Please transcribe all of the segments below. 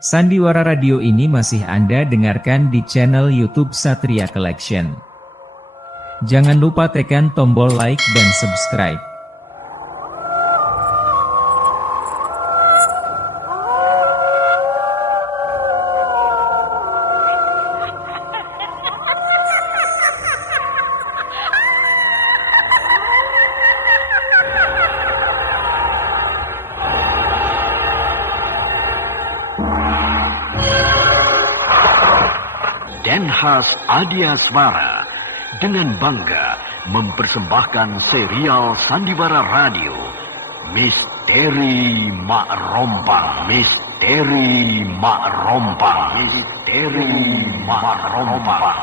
Sandiwara Radio ini masih Anda dengarkan di channel YouTube Satria Collection. Jangan lupa tekan tombol like dan subscribe. Denhas Adiasmara dengan bangga mempersembahkan serial Sandiwara Radio Misteri Mak Rompang. Misteri Mak Rompang. Misteri Mak Rompang.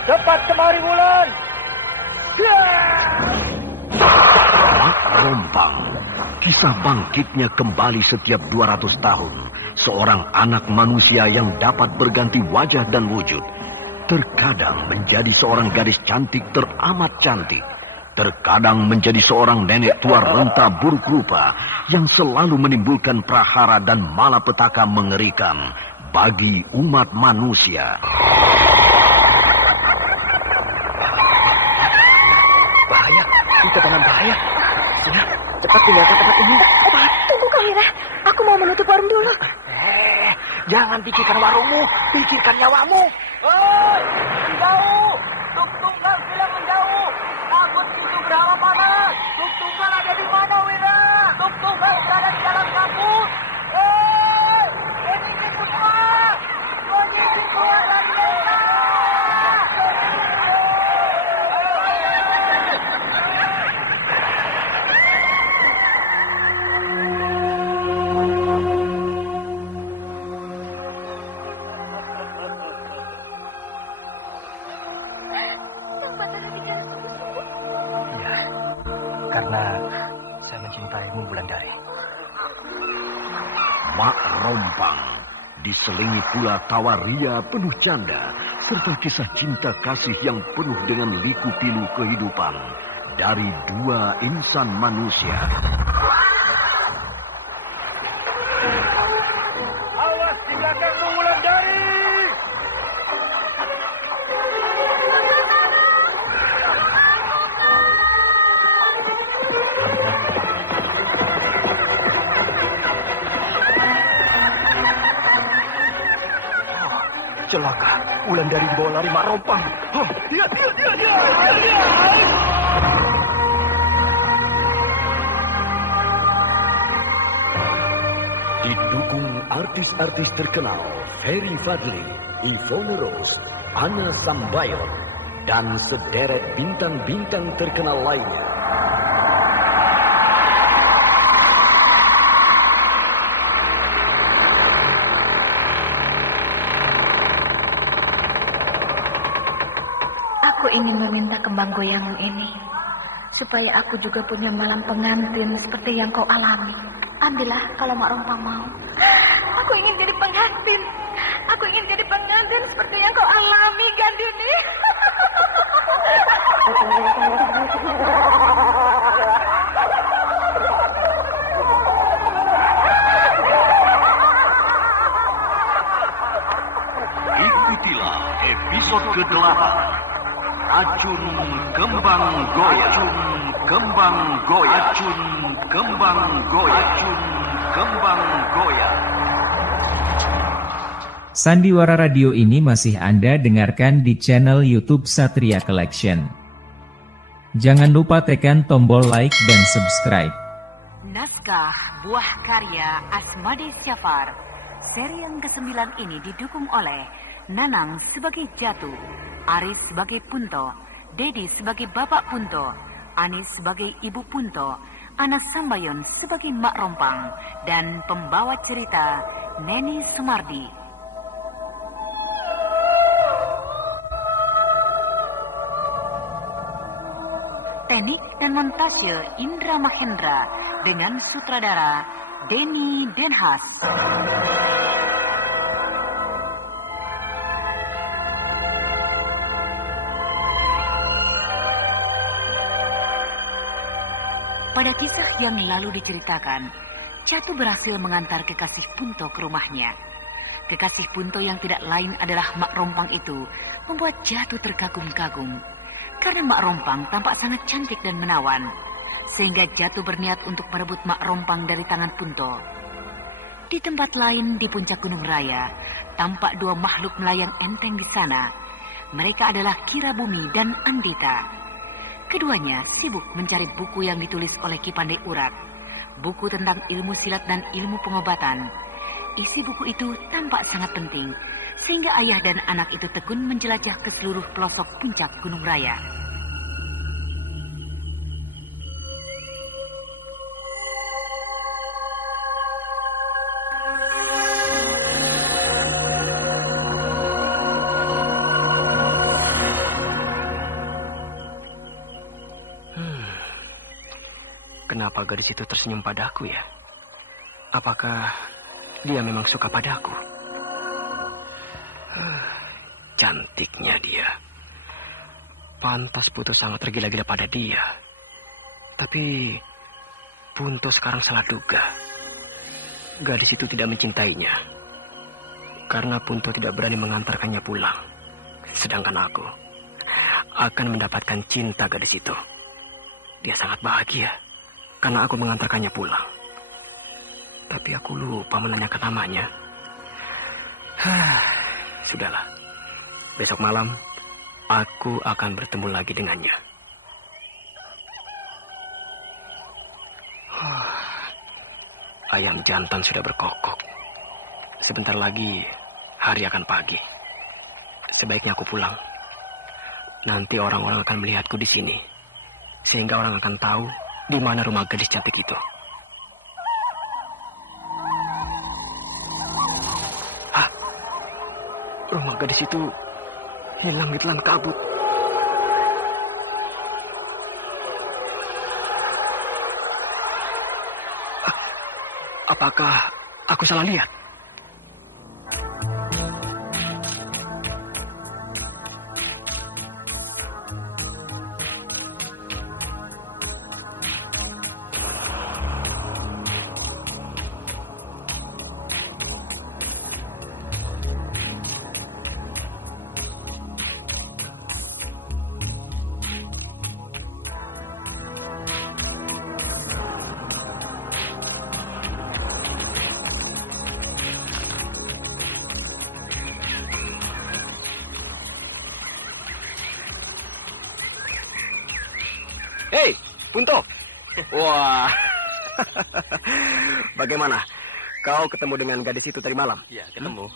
Cepat kemari, Wulan! Mak Rompang, kisah bangkitnya kembali setiap 200 tahun. Seorang anak manusia yang dapat berganti wajah dan wujud. Terkadang menjadi seorang gadis cantik teramat cantik. Terkadang menjadi seorang nenek tua renta buruk rupa yang selalu menimbulkan prahara dan malapetaka mengerikan bagi umat manusia. Kebangan bahaya. Sudah, cepat tinggalkan tempat ini. Tunggu, Kamira. Aku mau menutup warung dulu. Jangan pikirkan warungmu, pikirkan nyawamu. Hei, menjauh. Tuk Tunggal bilang menjauh. Takut itu berapa panas. Tuk Tunggal ada di mana, Wira? Tuk Tunggal berada di dalam kampus. Hei, ini putra. Kondisi keluar dari desa. Karena saya mencintaimu, Wulandari. Mak Rompang diselingi pula tawa ria penuh canda serta kisah cinta kasih yang penuh dengan liku-pilu kehidupan dari dua insan manusia. Awas di belakangmu, Wulandari! Celaka, Wulandari dibawa lari Mak Rompang. Dia. Didukung artis-artis terkenal Ferry Fadli, Ivone Rose, Anna Sambayon, dan sederet bintang-bintang terkenal lainnya. Aku ingin meminta kembang goyangmu ini, supaya aku juga punya malam pengantin seperti yang kau alami. Ambillah kalau Mak Rompang mau. Aku ingin jadi pengantin. Aku ingin jadi pengantin seperti yang kau alami, Gandini. Ikutilah episode ke-8. Racun Kembang Goyang. Racun Kembang Goyang. Racun Kembang Goyang. Racun Kembang Goyang. Sandiwara Radio ini masih Anda dengarkan di channel YouTube Satria Collection. Jangan lupa tekan tombol like dan subscribe. Naskah buah karya Asmadi Syafar. Seri yang ke-9 ini didukung oleh Nanang sebagai Jatu, Aris sebagai Punto, Dedi sebagai Bapak Punto, Anis sebagai Ibu Punto, Anas Sambayon sebagai Mak Rompang, dan pembawa cerita Neni Sumardi. Teknik dan montase Indra Mahendra dengan sutradara Denny Denhas. Pada kisah yang lalu diceritakan, Jatuh berhasil mengantar kekasih Punto ke rumahnya. Kekasih Punto yang tidak lain adalah Mak Rompang itu membuat Jatuh terkagum-kagum. Karena Mak Rompang tampak sangat cantik dan menawan, sehingga Jatuh berniat untuk merebut Mak Rompang dari tangan Punto. Di tempat lain di puncak Gunung Raya, tampak dua makhluk melayang enteng di sana. Mereka adalah Kira Bumi dan Andita. Keduanya sibuk mencari buku yang ditulis oleh Ki Pandai Urat, buku tentang ilmu silat dan ilmu pengobatan. Isi buku itu tampak sangat penting, sehingga ayah dan anak itu tekun menjelajah ke seluruh pelosok puncak Gunung Raya. Kenapa gadis itu tersenyum padaku ya? Apakah dia memang suka padaku? Cantiknya dia. Pantas Punto sangat tergila-gila pada dia. Tapi Punto sekarang salah duga. Gadis itu tidak mencintainya. Karena Punto tidak berani mengantarkannya pulang. Sedangkan aku akan mendapatkan cinta gadis itu. Dia sangat bahagia karena aku mengantarkannya pulang. Tapi aku lupa menanyakan namanya. Sudahlah. Besok malam, aku akan bertemu lagi dengannya. Ayam jantan sudah berkokok. Sebentar lagi, hari akan pagi. Sebaiknya aku pulang. Nanti orang-orang akan melihatku di sini. Sehingga orang akan tahu di mana rumah gadis cantik itu. Rumah gadis itu hilang di telan kabut. Apakah aku salah lihat? Hei, Punto. Wah. Bagaimana? Kau ketemu dengan gadis itu tadi malam? Ya, ketemu.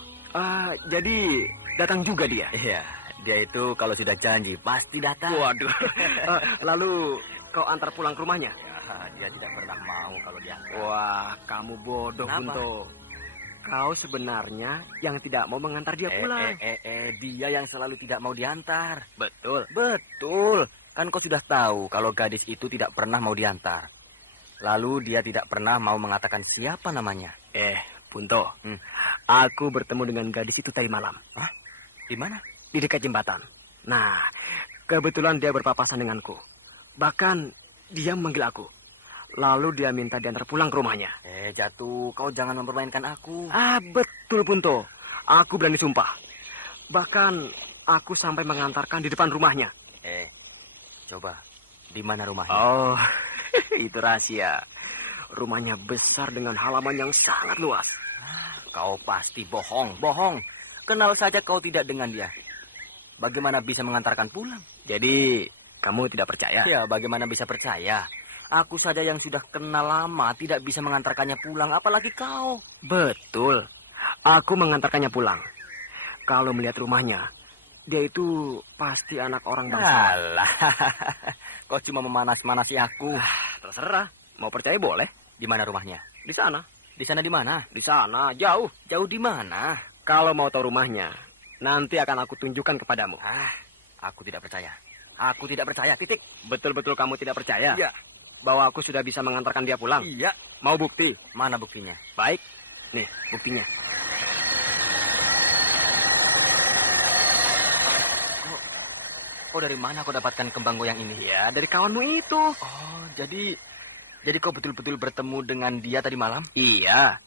Jadi datang juga dia? Iya, dia itu kalau sudah janji pasti datang. Waduh. Lalu kau antar pulang ke rumahnya? Ya, dia tidak pernah mau kalau diantar. Wah, kamu bodoh, Kenapa? Punto. Kau sebenarnya yang tidak mau mengantar dia pulang. Dia yang selalu tidak mau diantar. Betul. Betul. Kan kau sudah tahu kalau gadis itu tidak pernah mau diantar. Lalu dia tidak pernah mau mengatakan siapa namanya. Punto. Aku bertemu dengan gadis itu tadi malam. Hah? Di mana? Di dekat jembatan. Nah, kebetulan dia berpapasan denganku. Bahkan dia memanggil aku. Lalu dia minta diantar pulang ke rumahnya. Jatuh, kau jangan mempermainkan aku. Betul, Punto. Aku berani sumpah. Bahkan aku sampai mengantarkan di depan rumahnya. Coba, di mana rumahnya? Oh, itu rahasia. Rumahnya besar dengan halaman yang sangat luas. Kau pasti bohong. Kenal saja kau tidak dengan dia. Bagaimana bisa mengantarkan pulang? Jadi, kamu tidak percaya? Ya, bagaimana bisa percaya? Aku saja yang sudah kenal lama tidak bisa mengantarkannya pulang, apalagi kau. Betul. Aku mengantarkannya pulang. Kalau melihat rumahnya, dia itu pasti anak orang bangsa. Alah, kau cuma memanas-manasi aku. Terserah. Mau percaya boleh. Di mana rumahnya? Di sana. Di sana di mana? Di sana, jauh. Jauh di mana? Kalau mau tahu rumahnya, nanti akan aku tunjukkan kepadamu. Aku tidak percaya. Aku tidak percaya, titik. Betul-betul kamu tidak percaya? Iya. Bahwa aku sudah bisa mengantarkan dia pulang? Iya. Mau bukti? Mana buktinya? Baik. Nih, buktinya. Oh, dari mana kau dapatkan kembang goyang ini? Ya, dari kawanmu itu. Oh, jadi Jadi kau betul-betul bertemu dengan dia tadi malam? Iya.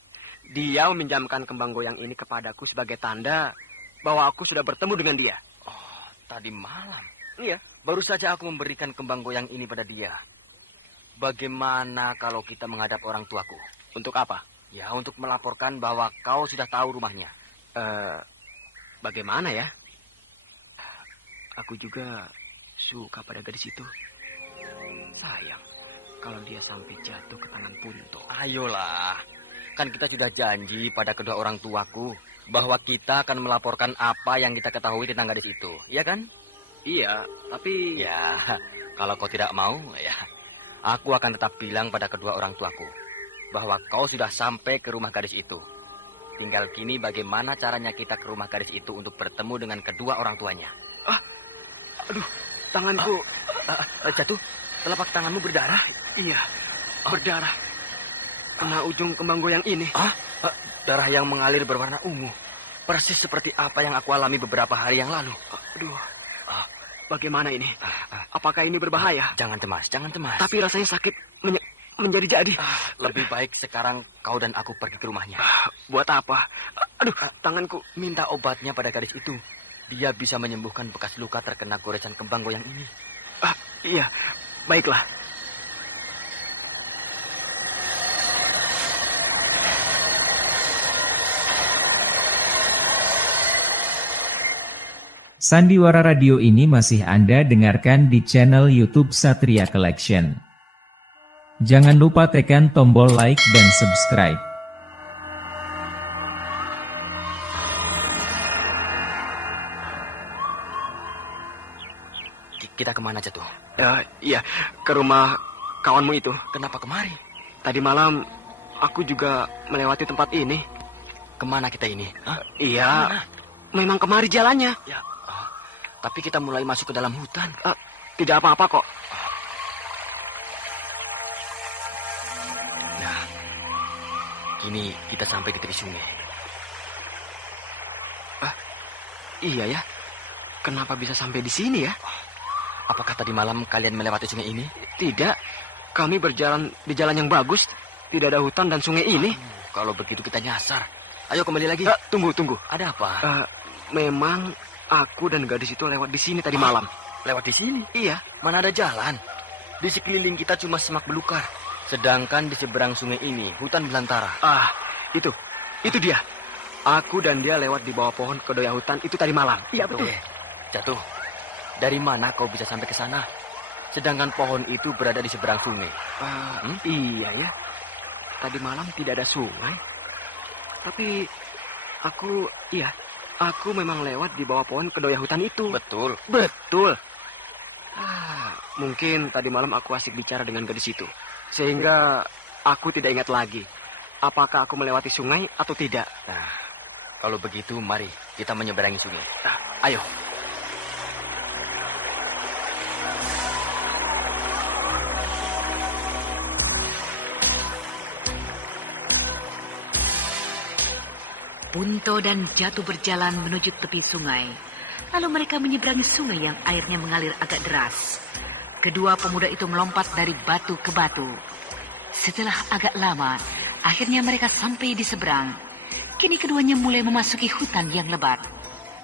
Dia meminjamkan kembang goyang ini kepadaku sebagai tanda bahwa aku sudah bertemu dengan dia. Oh, tadi malam. Iya. Baru saja aku memberikan kembang goyang ini pada dia. Bagaimana kalau kita menghadap orang tuaku? Untuk apa? Ya, untuk melaporkan bahwa kau sudah tahu rumahnya. Bagaimana ya? Aku juga suka pada gadis itu. Sayang, kalau dia sampai jatuh ke tangan Punto. Ayolah. Kan kita sudah janji pada kedua orang tuaku bahwa kita akan melaporkan apa yang kita ketahui tentang gadis itu. Iya kan? Iya, tapi... Ya, kalau kau tidak mau, ya, aku akan tetap bilang pada kedua orang tuaku bahwa kau sudah sampai ke rumah gadis itu. Tinggal kini bagaimana caranya kita ke rumah gadis itu untuk bertemu dengan kedua orang tuanya. Aduh, tanganku... Jatuh, telapak tanganmu berdarah. Iya, berdarah. Kena ujung kembang goyang ini. Darah yang mengalir berwarna ungu. Persis seperti apa yang aku alami beberapa hari yang lalu. Aduh, bagaimana ini? Apakah ini berbahaya? Jangan cemas, jangan cemas. Tapi rasanya sakit menjadi-jadi. Lebih baik sekarang kau dan aku pergi ke rumahnya. Buat apa? Aduh, tanganku. Minta obatnya pada gadis itu. Dia bisa menyembuhkan bekas luka terkena goresan kembang goyang ini. Iya, baiklah. Sandiwara Radio ini masih Anda dengarkan di channel YouTube Satria Collection. Jangan lupa tekan tombol like dan subscribe. Kita kemana, Jatuh? Iya, ke rumah kawanmu itu. Kenapa kemari? Tadi malam aku juga melewati tempat ini. Kemana kita ini? Iya, Kemana? memang kemari jalannya. Ya, tapi kita mulai masuk ke dalam hutan. Tidak apa-apa kok. Nah, kini kita sampai di tepi sungai. Iya ya, kenapa bisa sampai di sini ya? Apakah tadi malam kalian melewati sungai ini? Tidak, kami berjalan di jalan yang bagus. Tidak ada hutan dan sungai ini. Kalau begitu kita nyasar. Ayo kembali lagi. Tunggu. Ada apa? Memang aku dan gadis itu lewat di sini tadi malam. Lewat di sini? Iya. Mana ada jalan? Di sekeliling kita cuma semak belukar. Sedangkan di seberang sungai ini hutan belantara. Itu dia. Aku dan dia lewat di bawah pohon kedoya hutan itu tadi malam. Iya betul. Jatuh. Dari mana kau bisa sampai ke sana? Sedangkan pohon itu berada di seberang sungai. Iya ya. Tadi malam tidak ada sungai. Tapi aku memang lewat di bawah pohon kedoya hutan itu. Betul. Mungkin tadi malam aku asik bicara dengan gadis itu. Sehingga aku tidak ingat lagi. Apakah aku melewati sungai atau tidak. Nah, kalau begitu mari kita menyeberangi sungai. Ayo. Punto dan Jatuh berjalan menuju tepi sungai. Lalu mereka menyeberangi sungai yang airnya mengalir agak deras. Kedua pemuda itu melompat dari batu ke batu. Setelah agak lama, akhirnya mereka sampai di seberang. Kini keduanya mulai memasuki hutan yang lebat.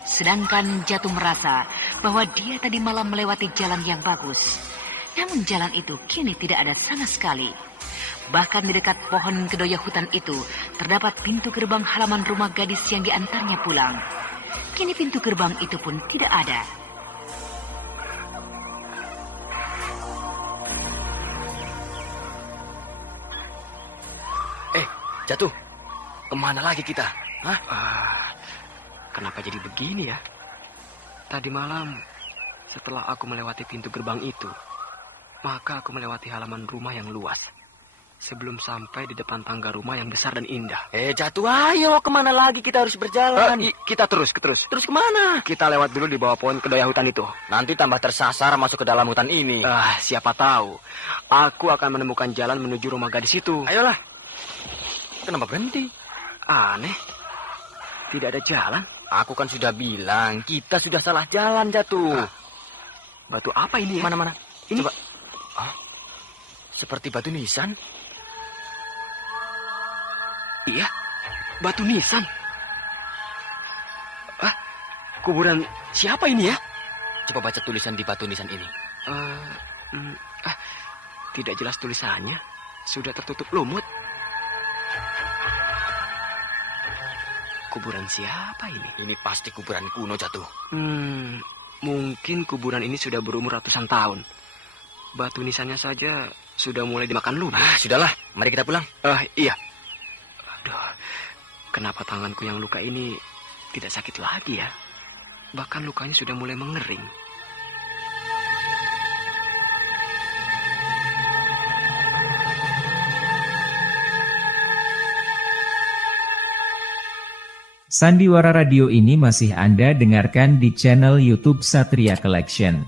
Sedangkan Jatuh merasa bahwa dia tadi malam melewati jalan yang bagus. Namun jalan itu kini tidak ada sama sekali. Bahkan di dekat pohon kedoya hutan itu terdapat pintu gerbang halaman rumah gadis yang diantarnya pulang. Kini pintu gerbang itu pun tidak ada. Jatuh. Kemana lagi kita? Kenapa jadi begini ya? Tadi malam setelah aku melewati pintu gerbang itu, maka aku melewati halaman rumah yang luas. Sebelum sampai di depan tangga rumah yang besar dan indah. Jatuh, ayo kemana lagi kita harus berjalan? Kita terus. Terus kemana? Kita lewat dulu di bawah pohon kedoya hutan itu. Nanti tambah tersasar masuk ke dalam hutan ini. Siapa tahu. Aku akan menemukan jalan menuju rumah gadis itu. Ayolah. Kenapa berhenti? Aneh. Tidak ada jalan. Aku kan sudah bilang, kita sudah salah jalan, Jatuh. Batu apa ini ya? Mana? Ini. Coba. Seperti batu nisan. Iya, batu nisan. Kuburan siapa ini ya? Coba baca tulisan di batu nisan ini. Tidak jelas tulisannya. Sudah tertutup lumut. Kuburan siapa ini? Ini pasti kuburan kuno, Jatuh. Mungkin kuburan ini sudah berumur ratusan tahun. Batu nisannya saja sudah mulai dimakan lumut. Sudahlah, mari kita pulang. Iya. Aduh, kenapa tanganku yang luka ini tidak sakit lagi ya? Bahkan lukanya sudah mulai mengering. Sandiwara Radio ini masih Anda dengarkan di channel YouTube Satria Collection.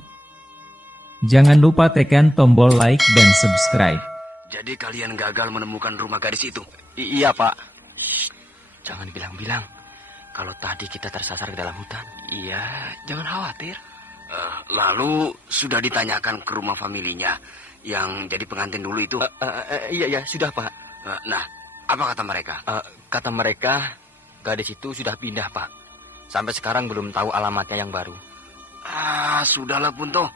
Jangan lupa tekan tombol like dan subscribe. Jadi kalian gagal menemukan rumah gadis itu? Iya, Pak. Shh, jangan bilang-bilang kalau tadi kita tersasar ke dalam hutan. Iya, jangan khawatir. Lalu sudah ditanyakan ke rumah familinya yang jadi pengantin dulu itu? Iya, sudah, Pak. Nah, apa kata mereka? Kata mereka, gadis itu sudah pindah, Pak. Sampai sekarang belum tahu alamatnya yang baru. Sudahlah, Punto.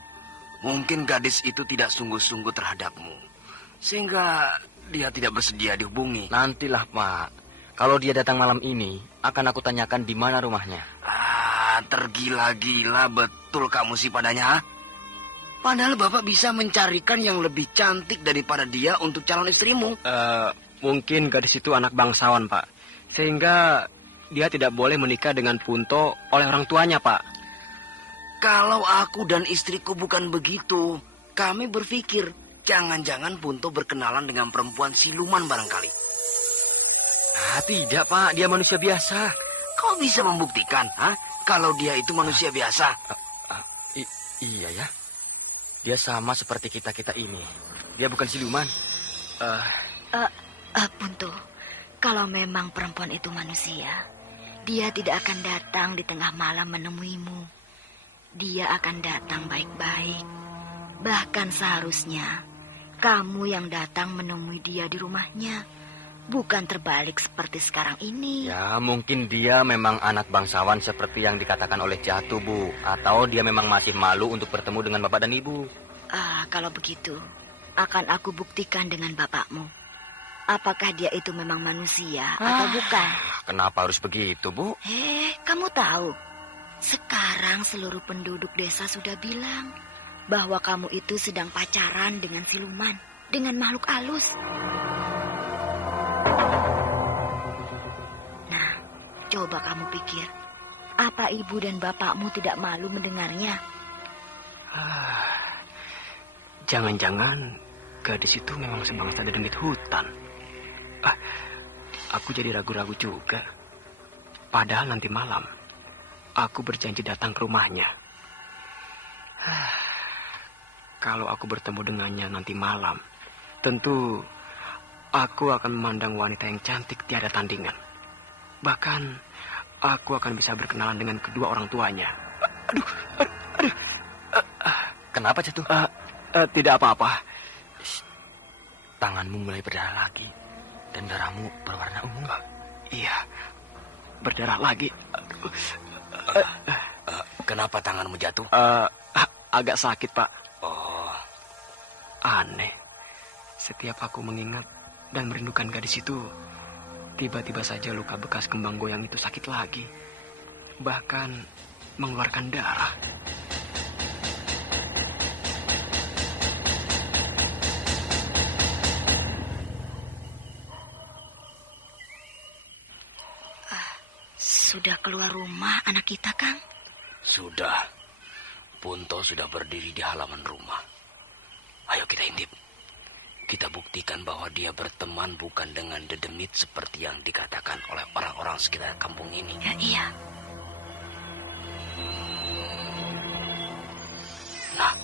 Mungkin gadis itu tidak sungguh-sungguh terhadapmu. Sehingga dia tidak bersedia dihubungi. Nantilah, Pak. Kalau dia datang malam ini, akan aku tanyakan di mana rumahnya. Tergila-gila betul kamu sih padanya. Padahal Bapak bisa mencarikan yang lebih cantik daripada dia untuk calon istrimu. Mungkin gadis itu anak bangsawan, Pak. Sehingga dia tidak boleh menikah dengan Punto oleh orang tuanya, Pak. Kalau aku dan istriku bukan begitu, kami berpikir jangan-jangan Punto berkenalan dengan perempuan siluman barangkali. Tidak, Pak. Dia manusia biasa. Kau bisa membuktikan, kalau dia itu manusia biasa? Iya ya. Dia sama seperti kita-kita ini. Dia bukan siluman. Punto, kalau memang perempuan itu manusia, dia tidak akan datang di tengah malam menemuimu. Dia akan datang baik-baik. Bahkan seharusnya kamu yang datang menemui dia di rumahnya, bukan terbalik seperti sekarang ini. Ya, mungkin dia memang anak bangsawan seperti yang dikatakan oleh Jatuh, Bu. Atau dia memang masih malu untuk bertemu dengan bapak dan ibu. Kalau begitu, akan aku buktikan dengan bapakmu. Apakah dia itu memang manusia atau bukan? Kenapa harus begitu, Bu? Kamu tahu, sekarang seluruh penduduk desa sudah bilang bahwa kamu itu sedang pacaran dengan siluman, dengan makhluk halus. Nah, coba kamu pikir, apa ibu dan bapakmu tidak malu mendengarnya? Jangan-jangan gadis itu memang sebangsa dedemit hutan. Aku jadi ragu-ragu juga. Padahal nanti malam aku berjanji datang ke rumahnya. Kalau aku bertemu dengannya nanti malam, tentu aku akan memandang wanita yang cantik tiada tandingan. Bahkan aku akan bisa berkenalan dengan kedua orang tuanya. Aduh. Kenapa, Jatuh? Tidak apa-apa. Tanganmu mulai berdarah lagi. Dan darahmu berwarna ungu. Iya, berdarah lagi. Kenapa tanganmu jatuh? Agak sakit, Pak. Oh, Aneh. Setiap aku mengingat dan merindukan gadis itu, tiba-tiba saja luka bekas kembang goyang itu sakit lagi. Bahkan mengeluarkan darah. Sudah keluar rumah anak kita, Kang? sudah. Punto sudah berdiri di halaman rumah. Ayo kita intip. Kita buktikan bahwa dia berteman bukan dengan dedemit seperti yang dikatakan oleh orang-orang sekitar kampung ini. Ya, iya. Nah,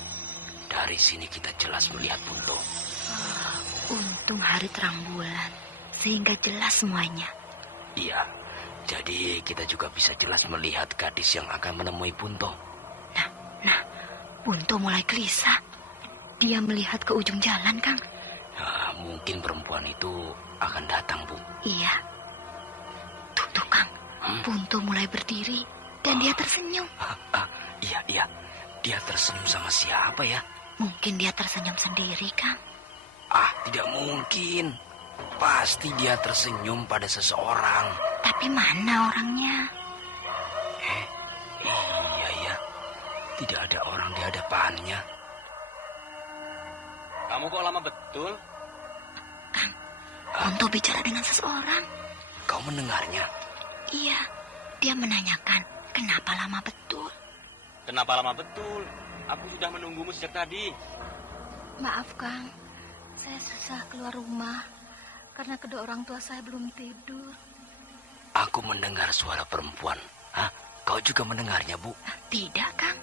dari sini kita jelas melihat Punto. Untung hari terang bulan, sehingga jelas semuanya. Iya, jadi kita juga bisa jelas melihat gadis yang akan menemui Punto. Nah, Punto mulai gelisah. Dia melihat ke ujung jalan, Kang. mungkin perempuan itu akan datang, Bu. Iya. Tuh, Kang. Punto mulai berdiri dan dia tersenyum. Iya. Dia tersenyum sama siapa ya? Mungkin dia tersenyum sendiri, Kang. Tidak mungkin. Pasti dia tersenyum pada seseorang. Tapi mana orangnya? Iya ya. Tidak ada orang di hadapannya. Kamu kok lama betul? Kang, Punto bicara dengan seseorang. Kau mendengarnya? Iya, dia menanyakan kenapa lama betul. Kenapa lama betul? Aku sudah menunggumu sejak tadi. Maaf, Kang. Saya susah keluar rumah karena kedua orang tua saya belum tidur. Aku mendengar suara perempuan. Kau juga mendengarnya, Bu? Tidak, Kang.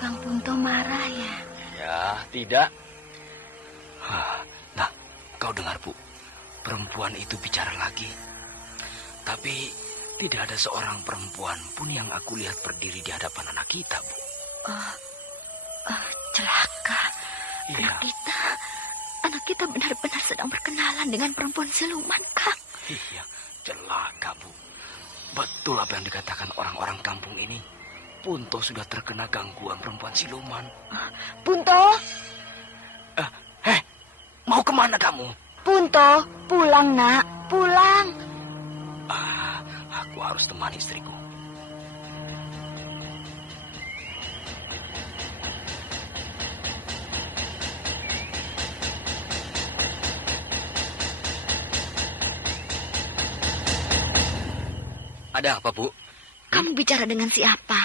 Kang Punto marah ya? Ya, tidak. Nah, kau dengar, Bu? Perempuan itu bicara lagi. Tapi tidak ada seorang perempuan pun yang aku lihat berdiri di hadapan anak kita, Bu. Celaka. Iya. Anak kita benar-benar sedang berkenalan dengan perempuan siluman, Kang. Iya, celaka, Bu. Betul apa yang dikatakan orang-orang kampung ini. Punto sudah terkena gangguan perempuan siluman. Punto! Mau kemana kamu? Punto, pulang, Nak. Pulang. Aku harus temani istriku. Ada apa, Bu? Kamu bicara dengan siapa?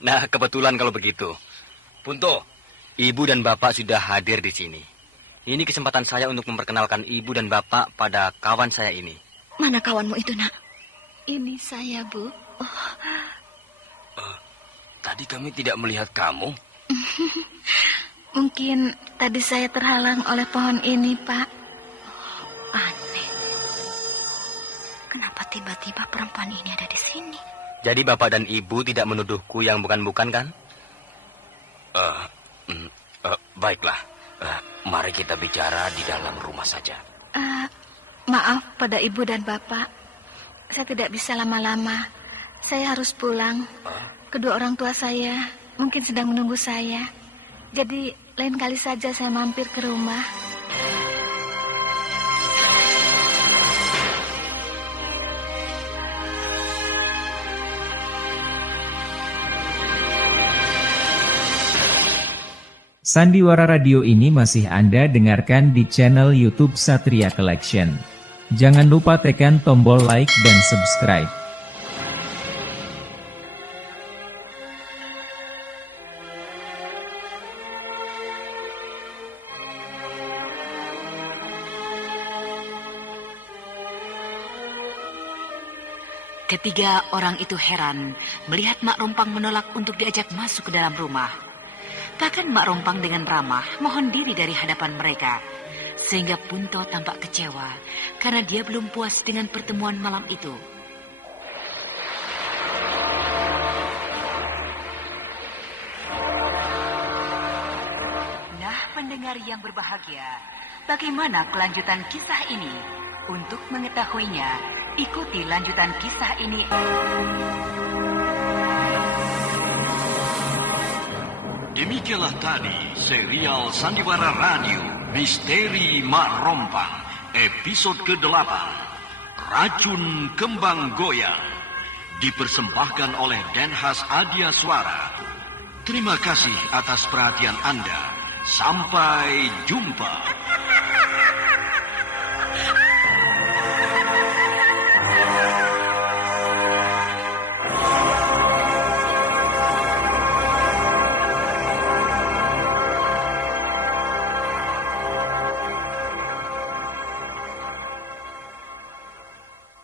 Nah, kebetulan kalau begitu. Punto, Ibu dan Bapak sudah hadir di sini. Ini kesempatan saya untuk memperkenalkan Ibu dan Bapak pada kawan saya ini. Mana kawanmu itu, Nak? Ini saya, Bu. Tadi kami tidak melihat kamu. Mungkin tadi saya terhalang oleh pohon ini, Pak. Aneh. Kenapa tiba-tiba perempuan ini ada di sini? Jadi Bapak dan Ibu tidak menuduhku yang bukan-bukan, kan? Baiklah. Mari kita bicara di dalam rumah saja. Maaf pada Ibu dan Bapak. Saya tidak bisa lama-lama. Saya harus pulang. Kedua orang tua saya mungkin sedang menunggu saya. Jadi lain kali saja saya mampir ke rumah. Sandiwara Radio ini masih Anda dengarkan di channel YouTube Satria Collection. Jangan lupa tekan tombol like dan subscribe. Ketiga orang itu heran melihat Mak Rompang menolak untuk diajak masuk ke dalam rumah. Bahkan Mak Rompang dengan ramah mohon diri dari hadapan mereka. Sehingga Punto tampak kecewa karena dia belum puas dengan pertemuan malam itu. Nah, pendengar yang berbahagia, bagaimana kelanjutan kisah ini? Untuk mengetahuinya, ikuti lanjutan kisah ini. Demikianlah tadi serial Sandiwara Radio Misteri Mak Rompang episode ke-8 Racun Kembang Goyang dipersembahkan oleh Denhas Adia Suara. Terima kasih atas perhatian Anda. Sampai jumpa.